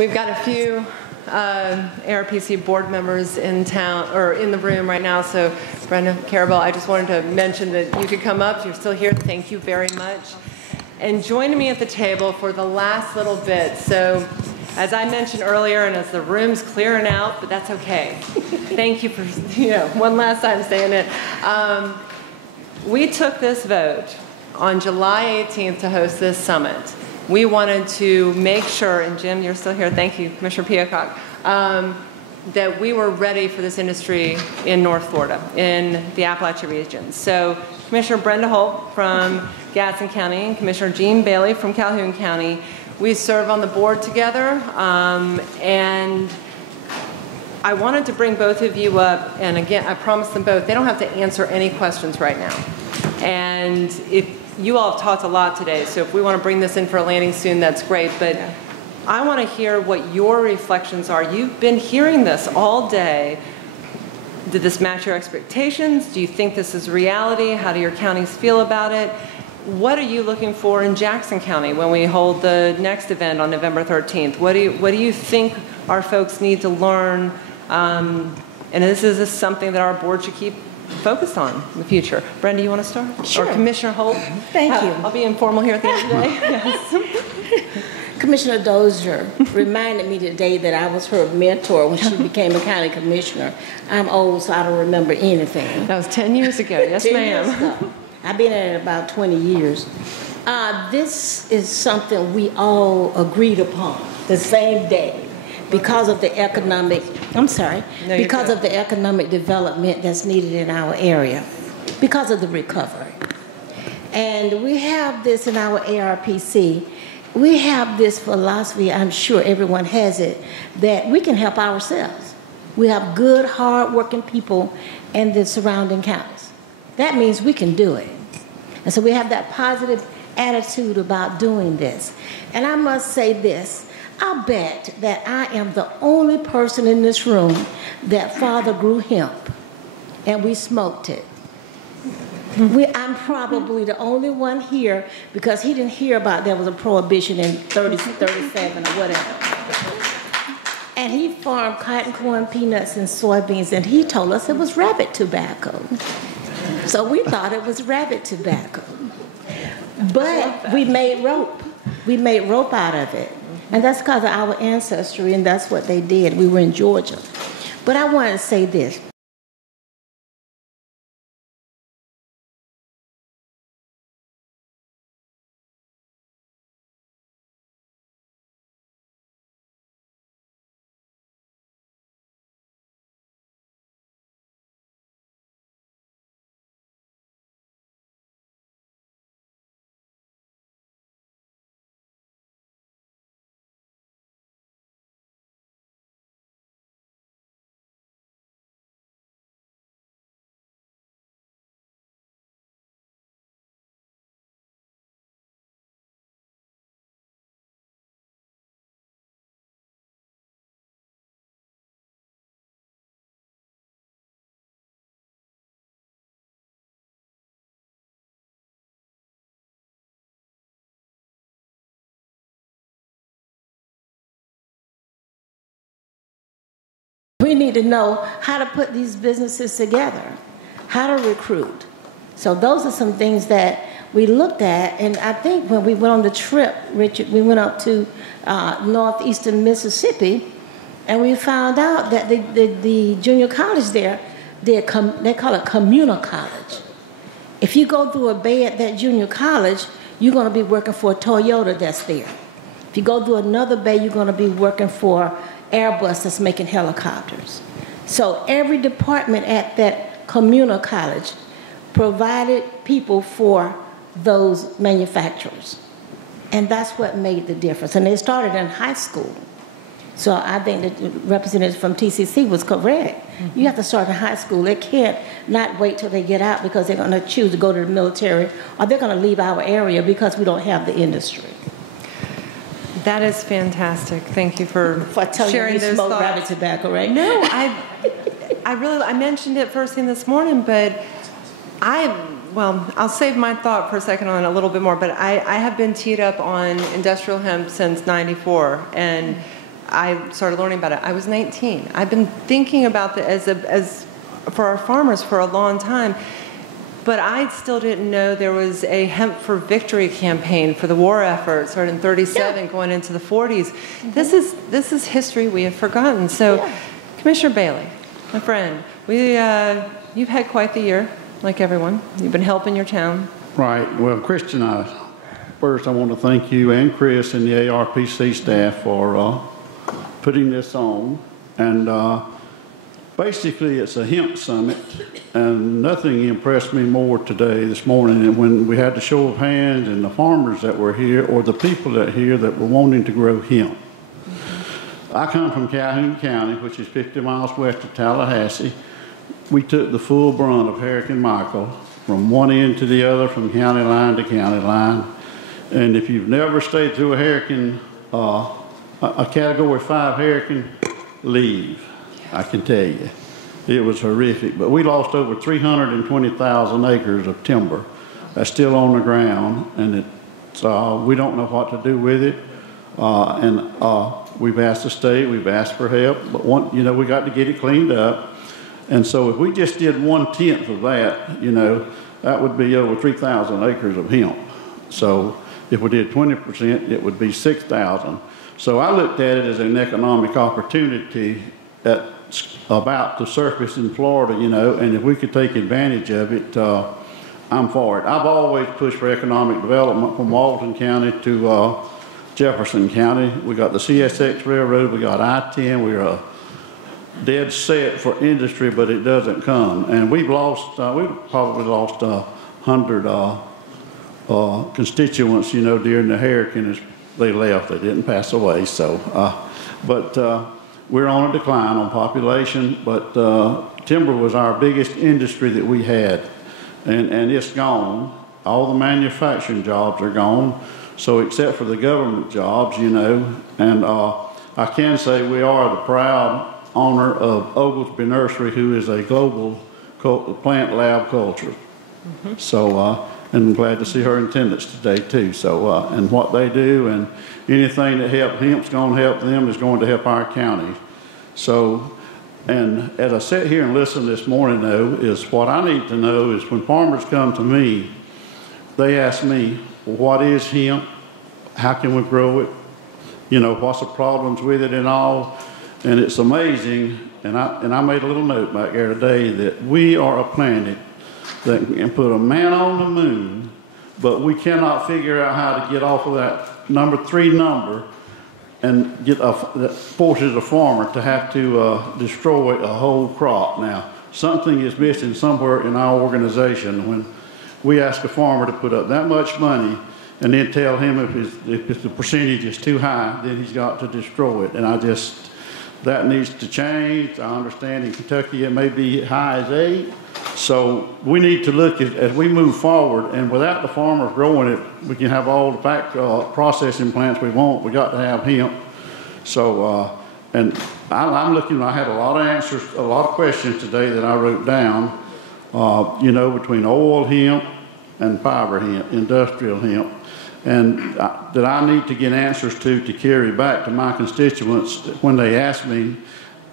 We've got a few ARPC board members in town, or in the room right now. So Brenda Carabell, I just wanted to mention that you could come up. You're still here. Thank you very much. And joining me at the table for the last little bit. So as I mentioned earlier, and as the room's clearing out, but that's okay. Thank you for, one last time saying it. We took this vote on July 18th to host this summit. We wanted to make sure, and Jim, you're still here, thank you, Commissioner Peacock, that we were ready for this industry in North Florida, in the Appalachia region. So Commissioner Brenda Holt from Gadsden County and Commissioner Gene Bailey from Calhoun County, we serve on the board together, and I wanted to bring both of you up, and again, I promised them both, they don't have to answer any questions right now. And if you all have talked a lot today, so if we want to bring this in for a landing soon, that's great. But I want to hear what your reflections are. You've been hearing this all day. Did this match your expectations? Do you think this is reality? How do your counties feel about it? What are you looking for in Jackson County when we hold the next event on November 13th? What do you think our folks need to learn? And this is something that our board should keep focused on in the future. Brenda, you want to start? Sure. Or Commissioner Holt? Thank you. I'll be informal here at the end of the day. Yes. Commissioner Dozier reminded me today that I was her mentor when she became a county commissioner. I'm old, so I don't remember anything. That was 10 years ago. Yes, ma'am. I've been at it about 20 years. This is something we all agreed upon the same day. Because of the economic, because of the economic development that's needed in our area, because of the recovery. And we have this in our ARPC. We have this philosophy, I'm sure everyone has it, that we can help ourselves. We have good, hard-working people in the surrounding counties. That means we can do it. And so we have that positive attitude about doing this. And I must say this, I'll bet that I am the only person in this room that father grew hemp, and we smoked it. I'm probably the only one here because he didn't hear about there was a prohibition in 37 or whatever. And he farmed cotton, corn, peanuts, and soybeans, and he told us it was rabbit tobacco. So we thought it was rabbit tobacco. But we made rope. We made rope out of it. And that's because of our ancestry, and that's what they did. We were in Georgia. But I wanted to say this. We need to know how to put these businesses together, how to recruit. So those are some things that we looked at, and I think when we went on the trip, Richard, we went up to northeastern Mississippi, and we found out that the junior college there, they call it communal college. If you go through a bay at that junior college, you're going to be working for a Toyota that's there. If you go through another bay, you're going to be working for Airbus that's making helicopters. So every department at that communal college provided people for those manufacturers. And that's what made the difference. And they started in high school. So I think that the representative from TCC was correct. You have to start in high school. They can't not wait till they get out because they're going to choose to go to the military, or they're going to leave our area because we don't have the industry. That is fantastic. Thank you for sharing those thoughts. Rabbit tobacco, right? No, I mentioned it first thing this morning, but I'll save my thought for a second on it a little bit more, but I have been teed up on industrial hemp since '94, and I started learning about it, I was 19. I've been thinking about this as for our farmers for a long time, but I still didn't know there was a Hemp for Victory campaign for the war effort, started in 37, going into the 40s. This is history we have forgotten. So, Commissioner Bailey, my friend, you've had quite the year, like everyone. You've been helping your town. Right. Well, Christian, first I want to thank you and Chris and the ARPC staff for putting this on. And basically, it's a hemp summit, and nothing impressed me more this morning than when we had the show of hands and the farmers that were here, or the people that here that were wanting to grow hemp. I come from Calhoun County, which is 50 miles west of Tallahassee. We took the full brunt of Hurricane Michael from one end to the other, from county line to county line. And if you've never stayed through a hurricane, a Category 5 hurricane, leave. I can tell you. It was horrific. But we lost over 320,000 acres of timber that's still on the ground, and we don't know what to do with it. We've asked the state, we've asked for help, but we got to get it cleaned up. And so if we just did 1/10 of that, that would be over 3,000 acres of hemp. So if we did 20%, it would be 6,000. So I looked at it as an economic opportunity that's about to surface in Florida, and if we could take advantage of it, I'm for it. I've always pushed for economic development from Walton County to Jefferson County. We got the CSX Railroad, we got I-10, we're dead set for industry, but it doesn't come. And we've probably lost 100 constituents, during the hurricane as they left. They didn't pass away, but we're on a decline on population, but timber was our biggest industry that we had, and it's gone. All the manufacturing jobs are gone, so except for the government jobs, and I can say we are the proud owner of Oglesby Nursery, who is a global plant lab culture. So, and I'm glad to see her in attendance today too. So, and what they do, and anything that hemp's going to help them is going to help our county. So, and as I sit here and listen this morning, though, is what I need to know is when farmers come to me, they ask me, well, what is hemp? How can we grow it? What's the problems with it and all? And it's amazing, and I made a little note back there today that we are a planet that can put a man on the moon, but we cannot figure out how to get off of that number 3 number and that forces a farmer to have to destroy a whole crop. Now, something is missing somewhere in our organization when we ask a farmer to put up that much money and then tell him if the percentage is too high, then he's got to destroy it. And that needs to change. I understand in Kentucky it may be high as 8. So we need to look as we move forward, and without the farmers growing it, we can have all the processing plants we want. We got to have hemp. So, and I'm looking, I had a lot of answers, a lot of questions today that I wrote down, between oil hemp and fiber hemp, industrial hemp. And that I need to get answers to carry back to my constituents when they ask me,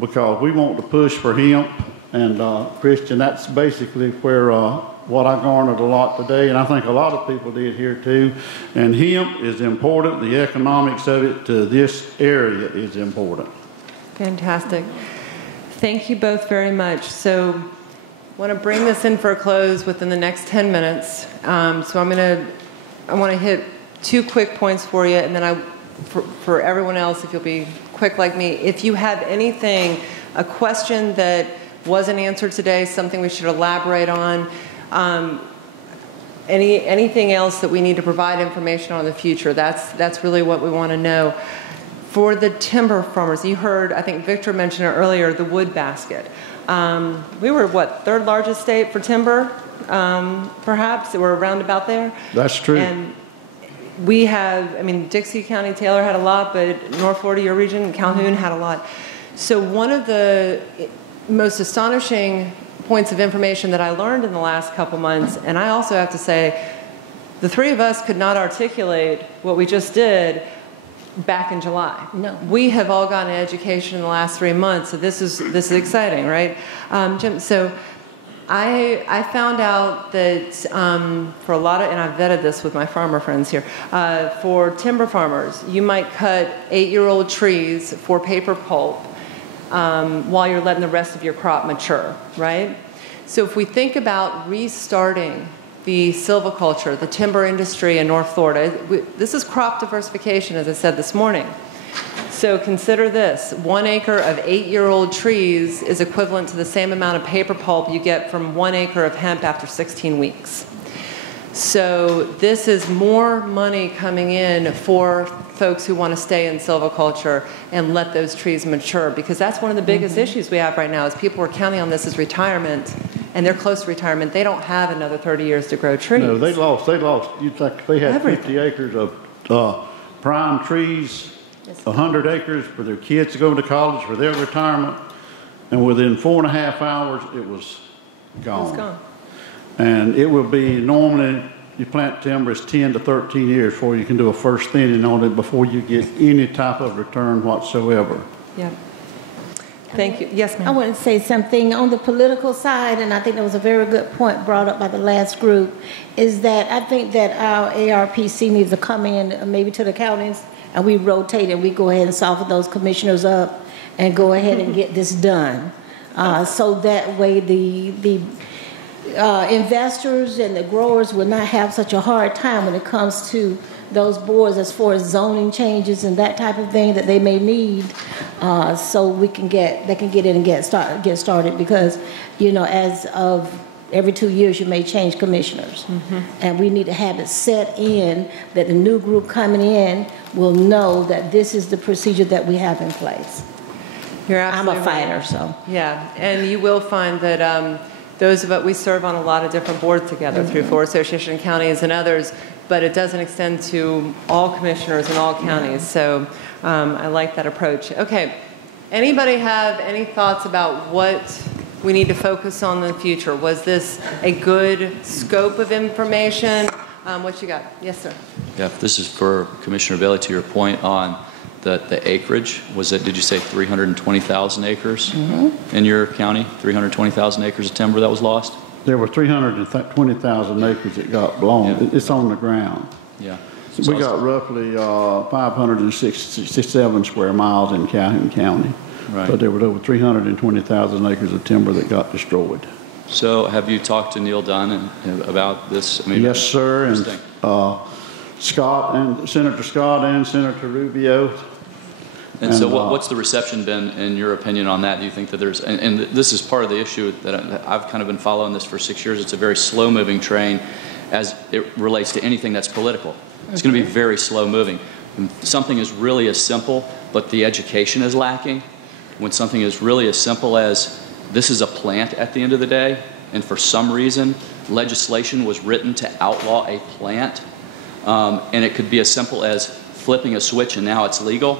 because we want to push for hemp. And Christian, that's basically where what I garnered a lot today, and I think a lot of people did here too. And hemp is important. The economics of it to this area is important. Fantastic. Thank you both very much. So I want to bring this in for a close within the next 10 minutes. So I want to hit 2 quick points for you, and then for everyone else, if you'll be quick like me, if you have anything, a question that wasn't answered today, something we should elaborate on, anything else that we need to provide information on in the future, that's really what we want to know. For the timber farmers, you heard, I think Victor mentioned it earlier, the wood basket. We were, 3rd largest state for timber, perhaps? We're around about there. That's true. And we have, Dixie County, Taylor had a lot, but North Florida, your region, Calhoun had a lot. So one of the most astonishing points of information that I learned in the last couple months, and I also have to say, the 3 of us could not articulate what we just did back in July. No. We have all gotten an education in the last 3 months, so this is exciting, right? Jim, so I found out that for a lot of, and I've vetted this with my farmer friends here, for timber farmers, you might cut 8-year-old trees for paper pulp while you're letting the rest of your crop mature, right? So if we think about restarting the silviculture, the timber industry in North Florida, this is crop diversification, as I said this morning. So consider this, 1 acre of 8-year-old trees is equivalent to the same amount of paper pulp you get from 1 acre of hemp after 16 weeks. So this is more money coming in for folks who want to stay in silviculture and let those trees mature, because that's one of the biggest issues we have right now is people are counting on this as retirement, and they're close to retirement. They don't have another 30 years to grow trees. No, they lost, you think they had Everything. 50 acres of prime trees, 100 acres for their kids to go to college for their retirement, and within 4.5 hours, it was gone. It's gone. And it will be normally, you plant timber, it's 10 to 13 years before you can do a first thinning on it before you get any type of return whatsoever. Yeah. Thank you. Yes, ma'am. I want to say something on the political side, and I think that was a very good point brought up by the last group, is that I think that our ARPC needs to come in maybe to the counties, and we rotate and we go ahead and soften those commissioners up and go ahead and get this done. So that way the investors and the growers will not have such a hard time when it comes to those boards as far as zoning changes and that type of thing that they may need, so they can get in and get started, because as of every 2 years you may change commissioners, and we need to have it set in that the new group coming in will know that this is the procedure that we have in place. You're I'm absolutely a fighter, right. so Yeah, and you will find that those of us, we serve on a lot of different boards together through Florida Association of Counties and others, but it doesn't extend to all commissioners in all counties. So I like that approach. Okay, anybody have any thoughts about what we need to focus on in the future? Was this a good scope of information? What you got? Yes, sir. Yeah, this is for Commissioner Bailey, to your point on the acreage. Was it, did you say 320,000 acres in your county? 320,000 acres of timber that was lost? There were 320,000 acres that got blown. Yeah. It's on the ground. Yeah. We got roughly 567 square miles in Calhoun County. Right. But there were over 320,000 acres of timber that got destroyed. So have you talked to Neil Dunn about this? I mean, Yes, sir. And Senator Scott and Senator Rubio. And so what's the reception been, in your opinion, on that? Do you think that there's, and this is part of the issue that I've kind of been following this for 6 years. It's a very slow-moving train as it relates to anything that's political. It's going to be very slow-moving. When something is really as simple, but the education is lacking, when something is really as simple as this is a plant at the end of the day, and for some reason legislation was written to outlaw a plant, and it could be as simple as flipping a switch and now it's legal.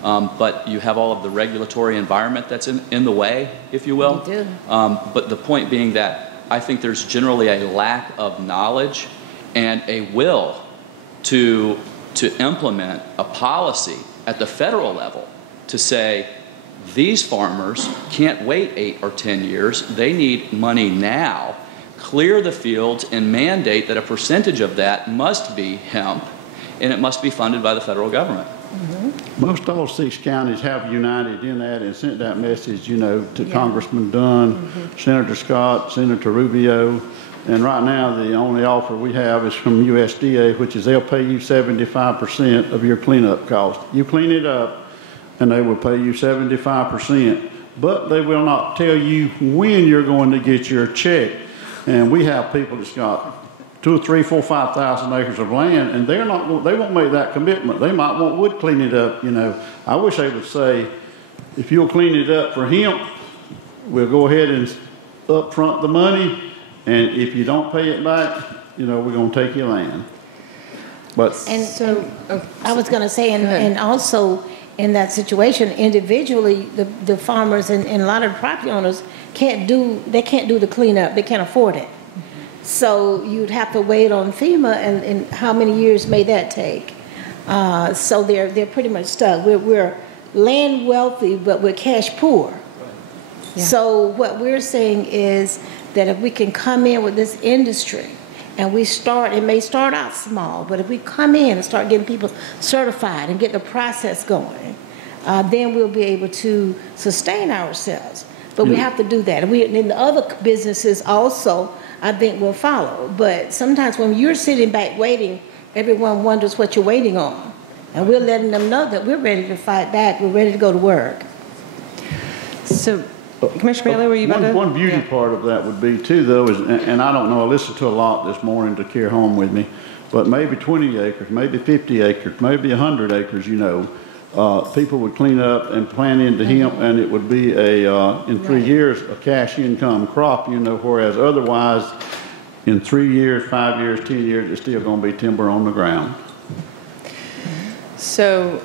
But you have all of the regulatory environment that's in the way, if you will. You do. But the point being that I think there's generally a lack of knowledge and a will to implement a policy at the federal level to say these farmers can't wait 8 or 10 years. They need money now. Clear the fields and mandate that a percentage of that must be hemp, and it must be funded by the federal government. Most all 6 counties have united in that and sent that message, to Congressman Dunn, Senator Scott, Senator Rubio. And right now, the only offer we have is from USDA, which is they'll pay you 75% of your cleanup cost. You clean it up, and they will pay you 75%. But they will not tell you when you're going to get your check. And we have people that's got 2, 3, 4, 5,000 acres of land, and they won't make that commitment. They might want wood clean it up. I wish they would say, if you'll clean it up for hemp, we'll go ahead and upfront the money, and if you don't pay it back, we're going to take your land. But I was going to say, and also in that situation, individually, the farmers and a lot of the property owners can't do the cleanup. They can't afford it. So you'd have to wait on FEMA, and how many years may that take? So they're pretty much stuck. We're land wealthy, but we're cash poor. Yeah. So what we're saying is that if we can come in with this industry and we start, it may start out small, but if we come in and start getting people certified and get the process going, then we'll be able to sustain ourselves. But we have to do that. And the other businesses also, I think, will follow. But sometimes when you're sitting back waiting, everyone wonders what you're waiting on. And we're letting them know that we're ready to fight back. We're ready to go to work. So, Commissioner Bailey, were you about to? One beauty part of that would be too, though, is, and I don't know, I listened to a lot this morning to carry home with me, but maybe 20 acres, maybe 50 acres, maybe 100 acres, you know, people would clean up and plant into hemp, and it would be in 3 years, a cash income crop, you know, whereas otherwise, in 3 years, 5 years, 10 years, it's still going to be timber on the ground. So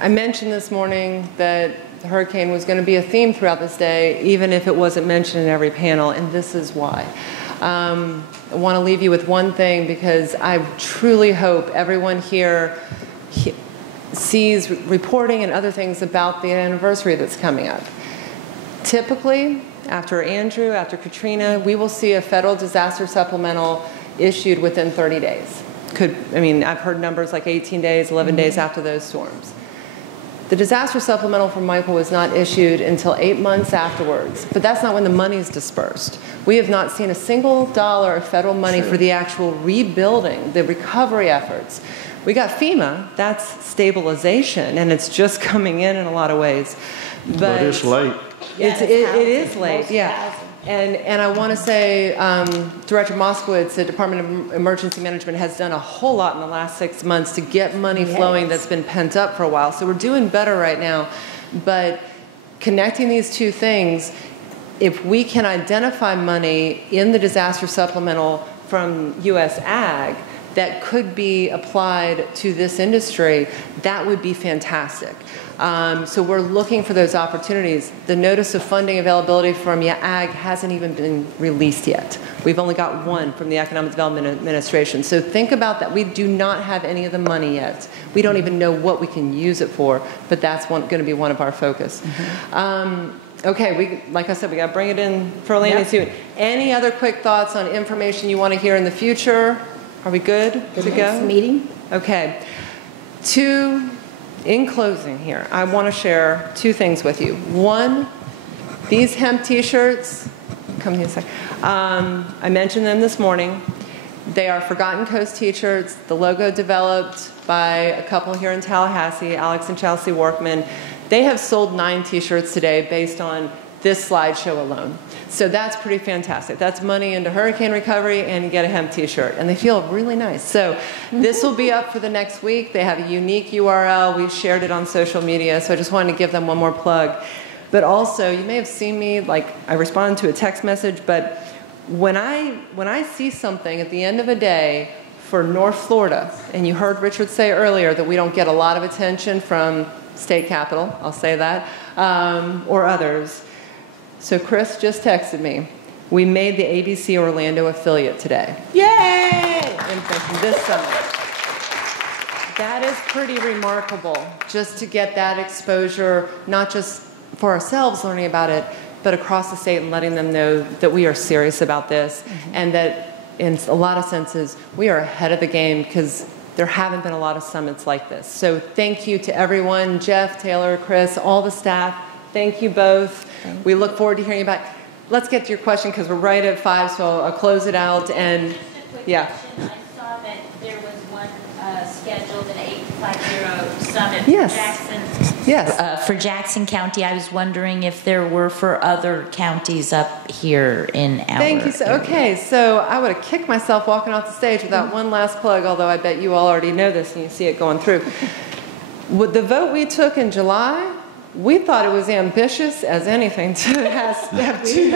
I mentioned this morning that the hurricane was going to be a theme throughout this day, even if it wasn't mentioned in every panel, and this is why. I want to leave you with one thing, because I truly hope everyone here sees reporting and other things about the anniversary that's coming up. Typically, after Andrew, after Katrina, we will see a federal disaster supplemental issued within 30 days. I've heard numbers like 18 days, 11 days after those storms. The disaster supplemental from Michael was not issued until 8 months afterwards, but that's not when the money's dispersed. We have not seen a single dollar of federal money for the actual rebuilding, the recovery efforts. We got FEMA, that's stabilization, and it's just coming in a lot of ways. But it's late. It is late, yeah. And I want to say Director Moskowitz at Department of Emergency Management has done a whole lot in the last 6 months to get money flowing that's been pent up for a while. So we're doing better right now. But connecting these two things, if we can identify money in the disaster supplemental from U.S. Ag that could be applied to this industry, that would be fantastic. So we're looking for those opportunities. The notice of funding availability from Ag hasn't even been released yet. We've only got one from the Economic Development Administration. So think about that. We do not have any of the money yet. We don't even know what we can use it for, but that's going to be one of our focus. Okay, like I said, we got to bring it in for landing soon. Any other quick thoughts on information you want to hear in the future? Are we good to go? Next meeting. Okay. In closing here, I want to share two things with you. One, these hemp t-shirts, come here a second. I mentioned them this morning. They are Forgotten Coast t-shirts. The logo developed by a couple here in Tallahassee, Alex and Chelsea Workman. They have sold 9 t-shirts today based on this slideshow alone. So that's pretty fantastic. That's money into hurricane recovery, and you get a hemp t-shirt. And they feel really nice. So this will be up for the next week. They have a unique URL. We shared it on social media. So I just wanted to give them one more plug. But also, you may have seen me, like I responded to a text message, but when I see something at the end of a day for North Florida, and you heard Richard say earlier that we don't get a lot of attention from state capital, I'll say that, or others. So Chris just texted me. We made the ABC Orlando affiliate today. Yay! This summer. That is pretty remarkable, just to get that exposure, not just for ourselves learning about it, but across the state and letting them know that we are serious about this, and that in a lot of senses, we are ahead of the game because there haven't been a lot of summits like this. So thank you to everyone, Jeff, Taylor, Chris, all the staff. Thank you both. We look forward to hearing about. Let's get to your question because we're right at 5, so I'll close it out. And yeah. I saw that there was one scheduled, an 850 summit Yes. for Jackson. Yes. For Jackson County. I was wondering if there were for other counties up here in our Thank you. area. Okay, so I would have kicked myself walking off the stage without one last plug, although I bet you all already know this and you see it going through. With the vote we took in July, we thought it was ambitious as anything to have step 2.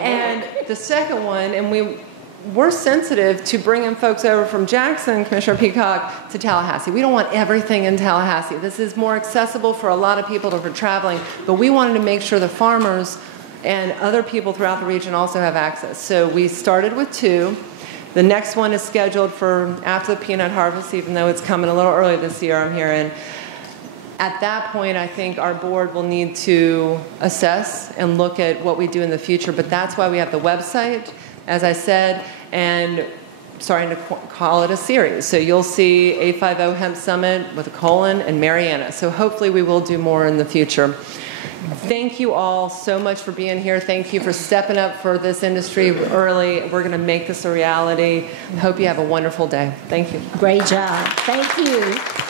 And the second one, and we're sensitive to bringing folks over from Jackson, Commissioner Peacock, to Tallahassee. We don't want everything in Tallahassee. This is more accessible for a lot of people for traveling, but we wanted to make sure the farmers and other people throughout the region also have access. So we started with 2. The next one is scheduled for after the peanut harvest, even though it's coming a little early this year, I'm hearing. At that point, I think our board will need to assess and look at what we do in the future, but that's why we have the website, as I said, and starting to call it a series. So you'll see 850 Hemp Summit with a colon and Mariana. So hopefully we will do more in the future. Thank you all so much for being here. Thank you for stepping up for this industry early. We're going to make this a reality. Hope you have a wonderful day. Thank you. Great job. Thank you.